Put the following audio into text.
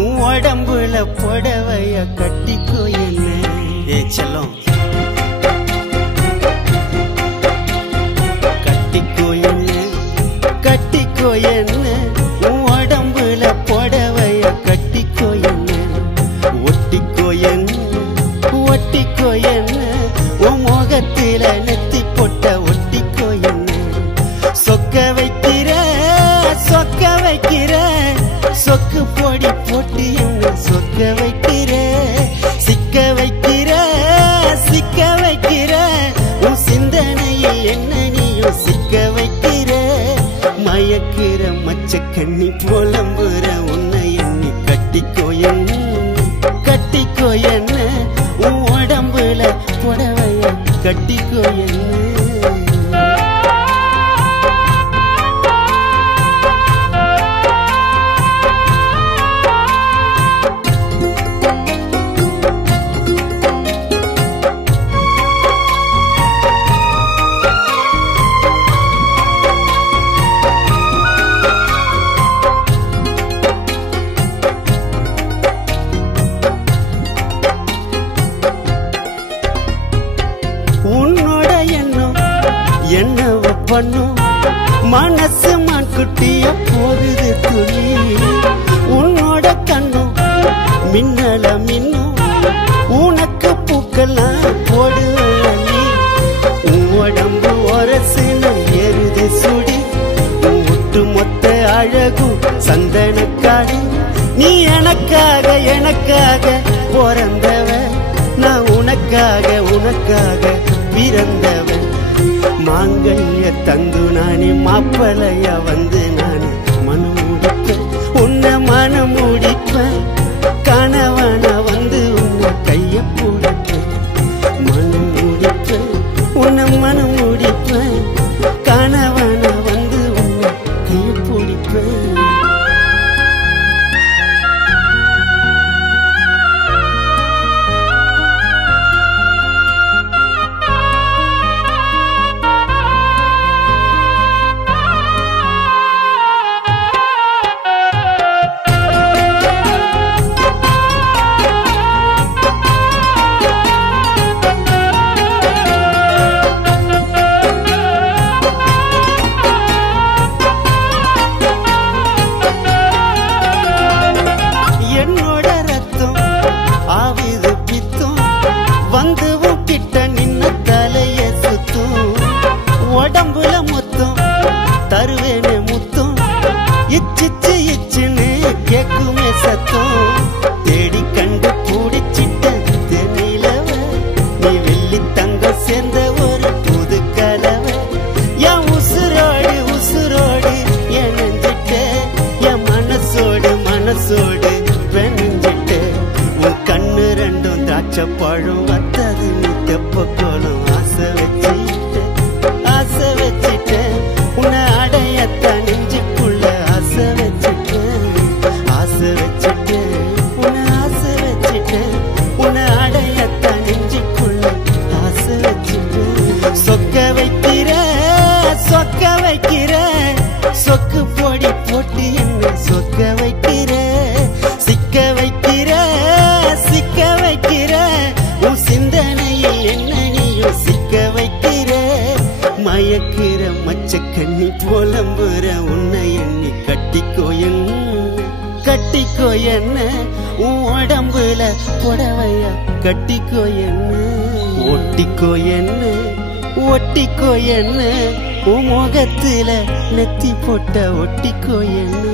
உன் உடம்புல புடவைய கட்டிக்கோ என்ன. ஏ செல்லம் கட்டிக்கோ என்ன, கட்டிக்கோ என்ன, உன் உடம்புல புடவைய கட்டிக்கோ என்ன. ஒட்டிக்கோ என்ன, ஒட்டிக்கோ என்ன, உன் முகத்தில நெத்தி பொட்ட ஒட்டிக்கோ என்ன. சொக்க வைக்கிற சொக்க வைக்கிற, சொக்கு பொடி போட்டு என்ன சொக்க வைக்கிற. சிக்க வைக்கிற சிக்க வைக்கிற, உன் சிந்தனையில் என்ன நீயும் சிக்க வைக்கிற. மயக்கிற மச்ச கண்ணி புலம்புற உன்னை எண்ணி கட்டிக்கோ என்ன, கட்டிக்கோ என்ன, உன் உடம்புல புடவைய கட்டிக்கோ என்ன. உன்னோட எண்ணம் என்னவ பண்ணும், மனசு மான்குட்டிய போகுது துளி. உன்னோட கண்ணும் மின்னல மின்னும், உனக்கு பூக்கெல்லாம் போடுவள்ளி. உன் உடம்பு ஒரசுன ஏறுது சுடி, உன் ஒட்டு மொத்த அழகும் சந்தனக்காடு. நீ எனக்காக எனக்காக பிறந்தவ, நான் உனக்காக உனக்காக பிறந்தவன். மாங்கல்ய தந்து நானே மாப்பளையா வந்து நானே மனம் முடிப்பேன், உன்னை மனம் முடிப்பேன். கணவன வந்து உன்னை கைய பிடிப்பேன், மனம் முடிப்பேன், உன்னை மனம் முடிப்பேன். கணவன வந்து உன்னை கைய பிடிப்பேன். என்னோட ரத்தம் ஆவிது பித்தும், வந்து கிட்ட நின்ன தலைய சுத்தும். உடம்புல மொத்தம் தருவேனே முத்தும், இச்சிச்சு இச்சுன்னு கேக்குமே சத்தம். தேடி கண்டு பூடிச்சிட்ட தென்னிலவ, நீ வெள்ளி தங்க சேர்ந்த ஒரு புது கலவை. என் உசுரோடு உசுரோடு என் நெஞ்சிட்ட, என் மனசோடு மனசோடு வெஞ்சிட்டு. உன் கண்ணு ரெண்டும் திராட்சை பழம் வத்தது நீ தெப்ப கோலம். ஆசை வச்சிட்ட ஆசை வச்சிட்ட, உன்னை அடையத்த நெஞ்சுக்குள்ள ஆசை வச்சிட்ட. ஆசை வச்சிட்ட உன்னை ஆசை வச்சிட்ட, உன்னை அடையத்த நெஞ்சுக்குள்ள ஆசை வச்சிட்ட. சொக்க வைக்கிற சொக்க வைக்கிற, சொக்கு பொடி போட்டு என்ன சொக்க வைக்கிற. சிக்க வைக்கிற சிக்க வைக்கிற, உன் சிந்தனையில் என்ன நீயும் சிக்க வைக்கிற. மயக்கிற மச்ச கண்ணி புலம்புற உன்னை எண்ணி கட்டிக்கோ என்ன, கட்டிக்கோ என்ன, உன் உடம்புல புடவைய கட்டிக்கோ என்ன. ஒட்டிக்கோ என்ன ஒட்டிக்கோ என்ன, உன் முகத்துல நெத்தி போட்ட ஒட்டிக்கோ என்ன.